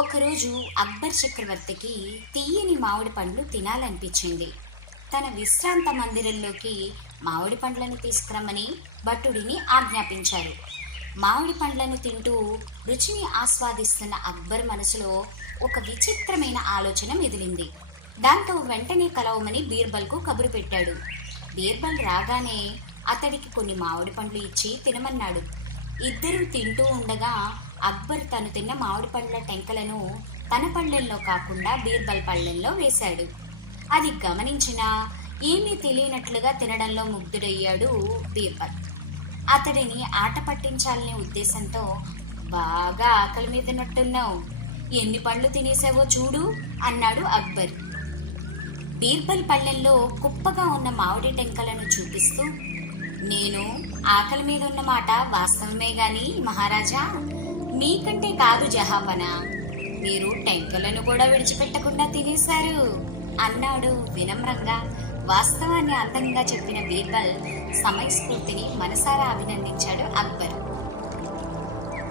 ఒకరోజు అక్బర్ చక్రవర్తికి తీయని మామిడి పండ్లు తినాలనిపించింది. తన విశ్రాంత మందిరంలోకి మామిడి పండ్లను తీసుకురమ్మని భటుడిని ఆజ్ఞాపించారు. మామిడి పండ్లను తింటూ రుచిని ఆస్వాదిస్తున్న అక్బర్ మనసులో ఒక విచిత్రమైన ఆలోచన మెదిలింది. దాంతో వెంటనే కలవమని బీర్బల్కు కబురు పెట్టాడు. బీర్బల్ రాగానే అతడికి కొన్ని మామిడి పండ్లు ఇచ్చి తినమన్నాడు. ఇద్దరూ తింటూ ఉండగా అక్బర్ తను తిన్న మామిడి పండ్ల టెంకలను తన పళ్ళెల్లో కాకుండా బీర్బల్ పళ్ళెల్లో వేశాడు. అది గమనించినా ఏమీ తెలియనట్లుగా తినడంలో ముగ్ధుడయ్యాడు బీర్బల్. అతడిని ఆట పట్టించాలనే ఉద్దేశంతో, బాగా ఆకలి మీద నట్టున్నావు, ఎన్ని పండ్లు తినేసావో చూడు అన్నాడు అక్బర్. బీర్బల్ పళ్ళెంలో కుప్పగా ఉన్న మామిడి టెంకలను చూపిస్తూ, నేను ఆకలి మీద ఉన్న మాట వాస్తవమే గాని మహారాజా, మీకంటే కాదు జహాపనా, మీరు టెంకలను కూడా విడిచిపెట్టకుండా తినేశారు అన్నాడు వినమ్రంగా. వాస్తవాన్ని అందంగా చెప్పిన బీర్బల్ సమయస్ఫూర్తిని మనసారా అభినందించాడు అక్బర్.